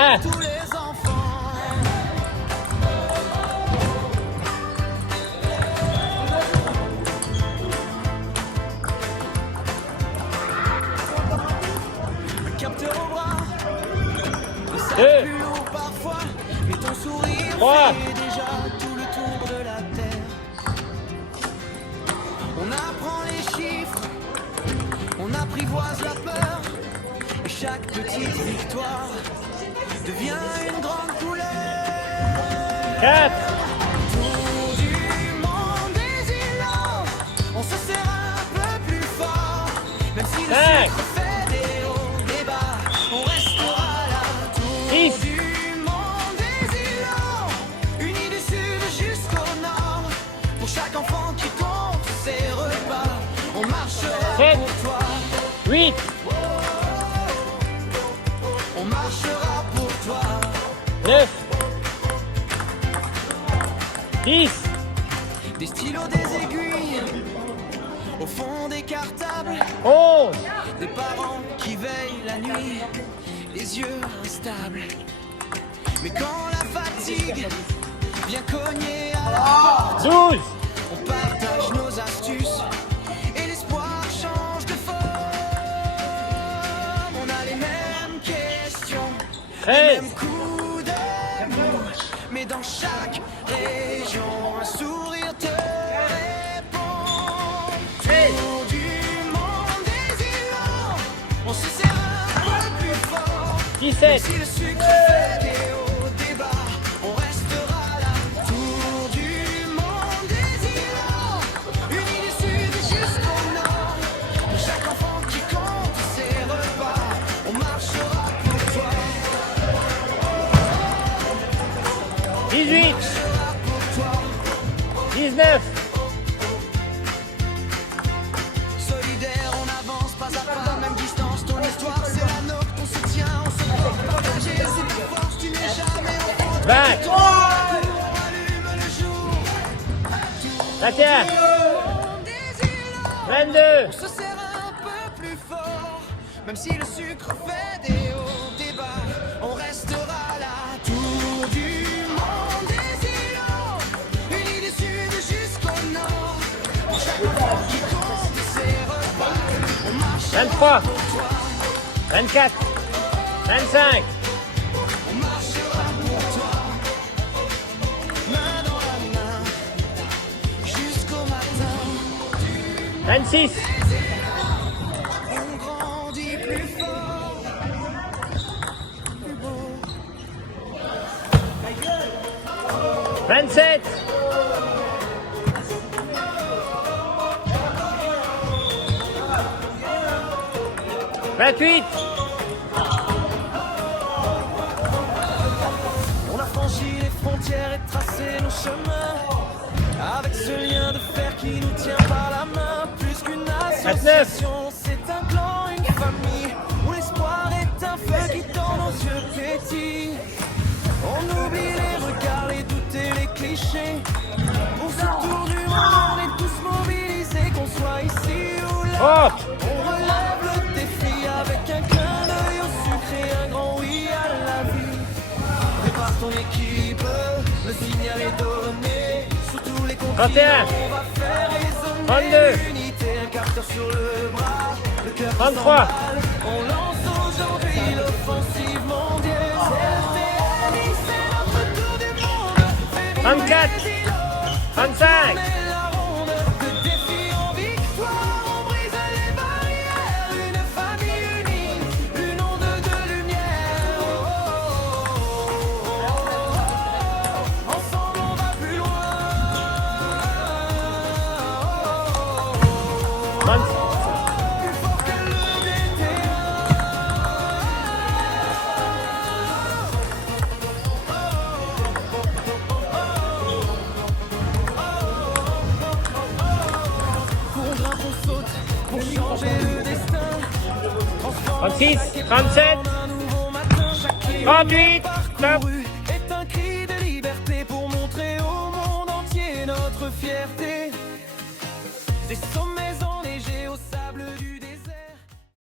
1. tous les enfants. Le capteur au bras, le sac 2. plus lourd parfois, mais ton sourire 3. fait déjà tout le tour de la terre. On apprend les chiffres, on apprivoise la peur, et chaque petite victoire devient une grande couleur. 4. Tour du monde désilant, on se serre un peu plus fort, même si le 5. sucre fait des hauts, des bas, on restera là. Tour 6. du monde désilant, unis du sud jusqu'au nord, pour chaque enfant qui compte ses repas, on marchera 7. pour toi. 8. On marchera pour toi. 9. 10. Des stylos, des aiguilles, au fond des cartables, 11. des parents qui veillent la nuit, les yeux instables. Mais quand la fatigue vient cogner à la porte, 12. on partage nos astuces et l'espoir change de forme. On a les mêmes questions, les 13. mêmes coups de mou, mais dans chaque région, un sourire te répond. Tour du monde désilant, on se serre un peu plus fort. 17. Si le sucre fait des hauts, des bas, on restera là. Tour du monde désilant, unis du sud jusqu'au nord. Pour chaque enfant qui compte ses repas, on marchera pour toi. 18. Marchera pour toi. 19. Solidaire, on avance pas à pas, même distance. Ton histoire, c'est la nôtre, ton soutien, on se porte partagé. C'est ta force, tu n'es jamais au fond. 20. On allume le jour. 21. Monde désilant, 22. on se serre un peu plus fort. Même si le sucre fait des hauts, des bas, on restera là. Tour du monde désilant, unis du sud jusqu'au nord. Pour chaque enfant qui compte ses repas, on marche 23. pour toi. 24. 25. On marchera pour toi, main dans la main, jusqu'au matin. 26. On grandit plus fort, plus beau. 27. 28. On a franchi les frontières et tracé nos chemins, avec ce lien de fer qui nous tient par la main. Plus qu'une association, c'est un clan, une famille, où l'espoir est un feu qui dans nos yeux pétille. On oublie les regards, les doutes et les clichés. Pour ce tour du monde, on est tous mobilisés, qu'on soit ici ou là. 30. On relève le défi avec un clin d'œil au sucre et un grand oui à la vie. Prépare ton équipe, le signal est donné. Sur tous les continents, 31. on va faire résonner 32. l'unité, un capteur sur le bras, le cœur qui 33. s'emballe. On lance aujourd'hui l'offensive mondiale. C'est notre tour du monde. Fais vibrer 34. les îlots. 35. Tourner la ronde, de défi en victoire, on brise les barrières, une famille unie, une onde de lumière. Oh, oh, oh, oh. Ensemble on va plus loin. Oh, 36. plus fort que le qu'on grimpe, on saute pour changer le destin. 36. 37. Un nouveau matin, chaque 38. Stop. parcouru est un cri de liberté pour montrer au monde entier notre fierté. Des sommets